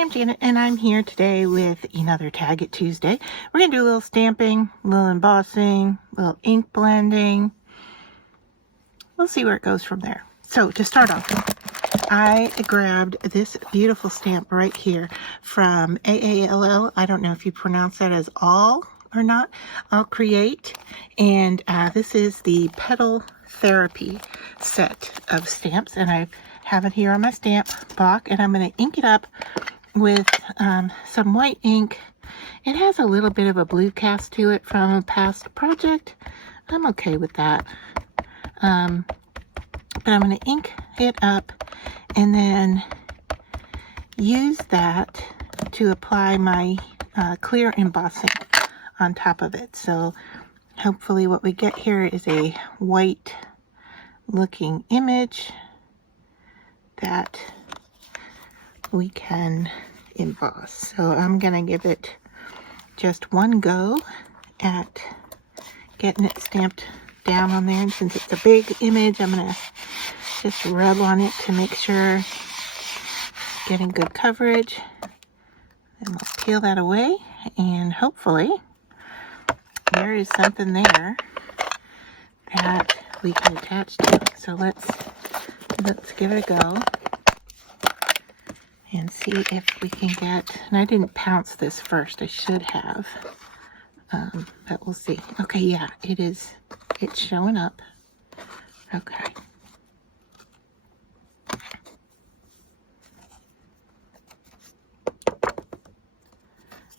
I'm Janet, and I'm here today with another Tag It Tuesday. We're going to do a little stamping, a little embossing, a little ink blending. We'll see where it goes from there. So to start off, I grabbed this beautiful stamp right here from AALL. I don't know if you pronounce that as all or not. I'll Create. And this is the Petal Therapy set of stamps. And I have it here on my stamp block, and I'm going to ink it up with some white ink. It has a little bit of a blue cast to it from a past project. I'm okay with that. But I'm going to ink it up and then use that to apply my clear embossing on top of it. So hopefully what we get here is a white looking image that we can emboss. So I'm going to give it just one go at getting it stamped down on there. And since it's a big image, I'm going to just rub on it to make sure getting good coverage. And we'll peel that away, and hopefully there is something there that we can attach to it. So let's give it a go and see if we can get, and I didn't pounce this first, I should have, but we'll see. Okay, yeah, it's showing up. Okay.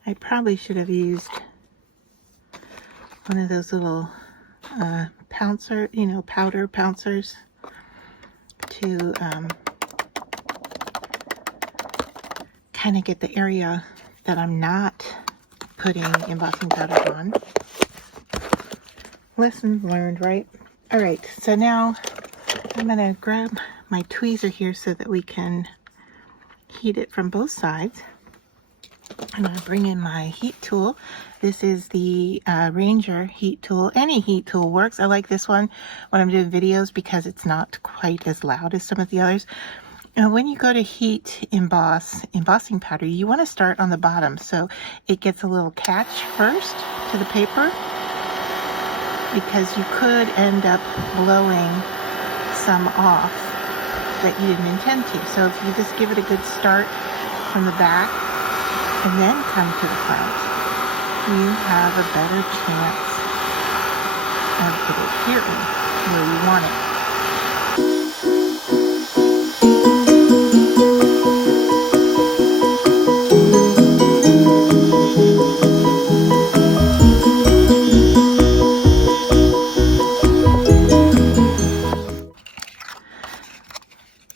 I probably should have used one of those little pouncer, powder pouncers to kind of get the area that I'm not putting embossing powder on. Lesson learned, right? All right, so now I'm going to grab my tweezer here so that we can heat it from both sides. I'm going to bring in my heat tool. This is the Ranger heat tool. Any heat tool works. I like this one when I'm doing videos because it's not quite as loud as some of the others. Now, when you go to heat embossing powder, you want to start on the bottom so it gets a little catch first to the paper, because you could end up blowing some off that you didn't intend to. So if you just give it a good start from the back and then come to the front, you have a better chance of it adhering where you want it.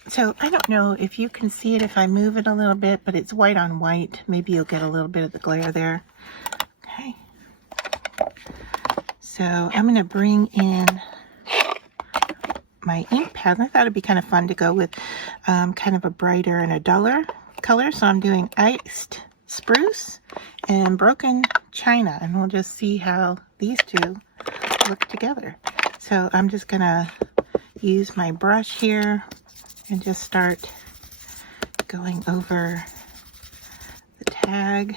So I don't know if you can see it if I move it a little bit, but it's white on white. Maybe you'll get a little bit of the glare there. Okay. So I'm going to bring in my ink pad. I thought it'd be kind of fun to go with kind of a brighter and a duller color. So I'm doing iced spruce and broken china, and we'll just see how these two look together. So I'm just going to use my brush here and just start going over the tag.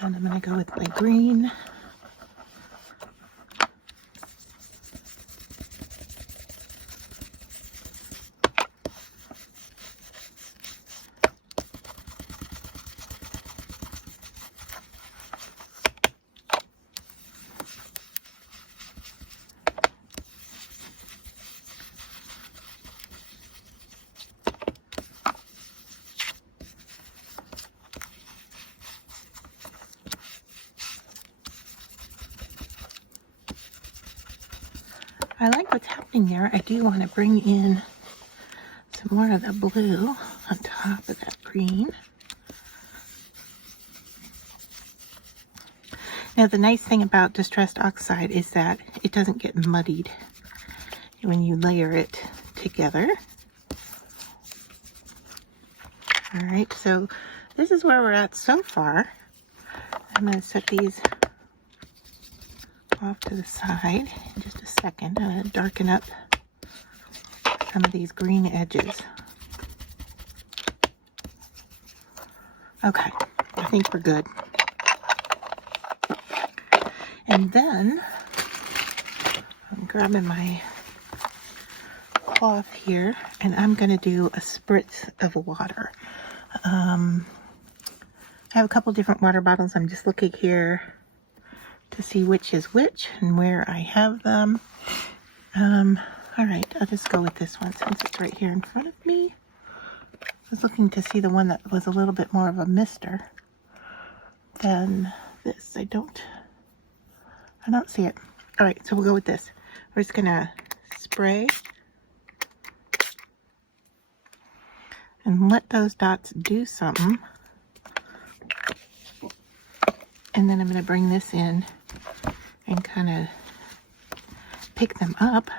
And I'm going to go with my green. I like what's happening there. I do want to bring in some more of the blue on top of that green. Now the nice thing about distressed oxide is that it doesn't get muddied when you layer it together. All right, so this is where we're at so far. I'm going to set these off to the side in just a second. I'm going to darken up some of these green edges. Okay, I think we're good. And then I'm grabbing my cloth here, and I'm going to do a spritz of water. I have a couple different water bottles. I'm just looking here to see which is which and where I have them. All right, I'll just go with this one since it's right here in front of me. I was looking to see the one that was a little bit more of a mister than this. I don't see it. All right, so we'll go with this. We're just gonna spray and let those dots do something. And then I'm gonna bring this in and kind of pick them up.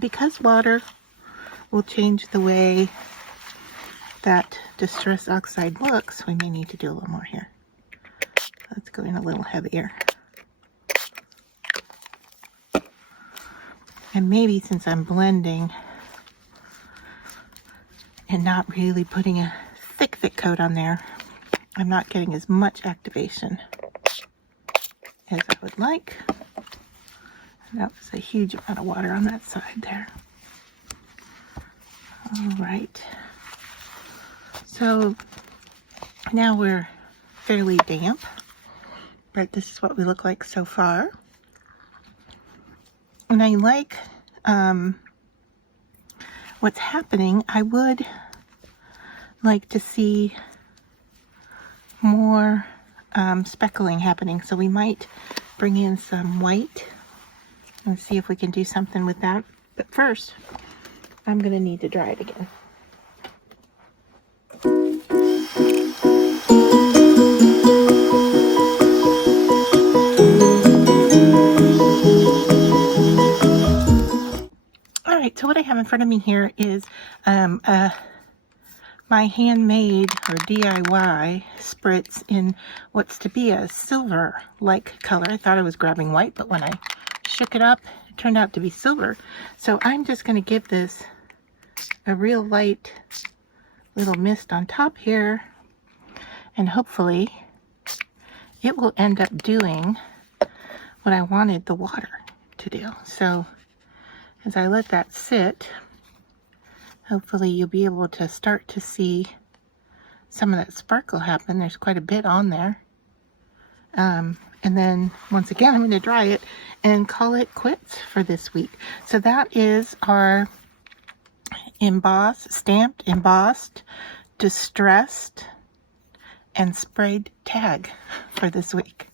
Because water will change the way that distress oxide looks, we may need to do a little more here. Let's go in a little heavier. And maybe since I'm blending and not really putting a thick coat on there, I'm not getting as much activation as I would like. And that was a huge amount of water on that side there. All right. So now we're fairly damp, but this is what we look like so far. And I like what's happening. I would like to see more speckling happening, so we might bring in some white and see if we can do something with that. But first, I'm going to need to dry it again. All right, so what I have in front of me here is my handmade or DIY spritz in what's to be a silver-like color. I thought I was grabbing white, but when I shook it up, it turned out to be silver. So I'm just going to give this a real light little mist on top here, and hopefully it will end up doing what I wanted the water to do. So as I let that sit, hopefully you'll be able to start to see some of that sparkle happen. There's quite a bit on there. And then once again, I'm going to dry it and call it quits for this week. So that is our stamped, embossed, distressed, and sprayed tag for this week.